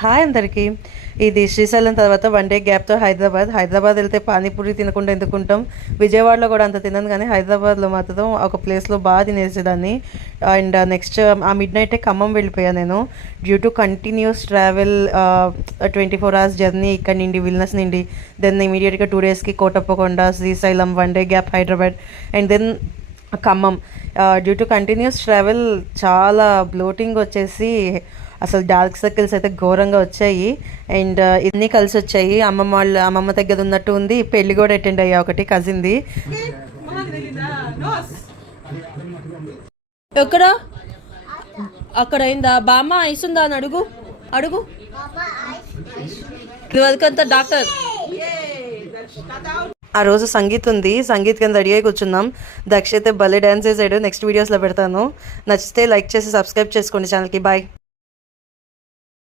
Hi అందరికీ. ఇది శ్రీశైలం తర్వాత వన్ డే గ్యాప్తో హైదరాబాద్. హైదరాబాద్ వెళ్తే పానీపూరి తినకుండా ఎందుకుంటాం? విజయవాడలో కూడా అంత తినను కానీ హైదరాబాద్లో మాత్రం ఒక ప్లేస్లో బాగా తినేసేదాన్ని. అండ్ నెక్స్ట్ ఆ మిడ్ నైటే ఖమ్మం వెళ్ళిపోయాను నేను. Due to continuous travel twenty four hours journey ఇక్కడ నుండి విల్నెస్ నుండి దెన్ ఇమీడియట్గా టూ డేస్కి Kotappakonda Srisailam one day gap Hyderabad and then Khammam. Due to continuous travel చాలా బ్లోటింగ్ వచ్చేసి అసలు డార్క్ సర్కిల్స్ అయితే ఘోరంగా వచ్చాయి. అండ్ ఇన్ని కలిసి వచ్చాయి. అమ్మమ్మ వాళ్ళ అమ్మమ్మ దగ్గర ఉన్నట్టు ఉంది. పెళ్ళి కూడా అటెండ్ అయ్యా ఒకటి కజిన్ది. ఎక్కడ? అక్కడ అయిందా? బామ్మ ఐస్ ఉందా అని అడుగు. అడుగు. ఇదివరకంతా డాక్టర్. ఆ రోజు సంగీత్ ఉంది. సంగీత్ కింద రెడీ అయి కూర్చున్నాం. దక్ష అయితే భలే డ్యాన్స్ చేసాడు. నెక్స్ట్ వీడియోస్లో పెడతాను. నచ్చితే లైక్ చేసి సబ్స్క్రైబ్ చేసుకోండి ఛానల్కి. బాయ్.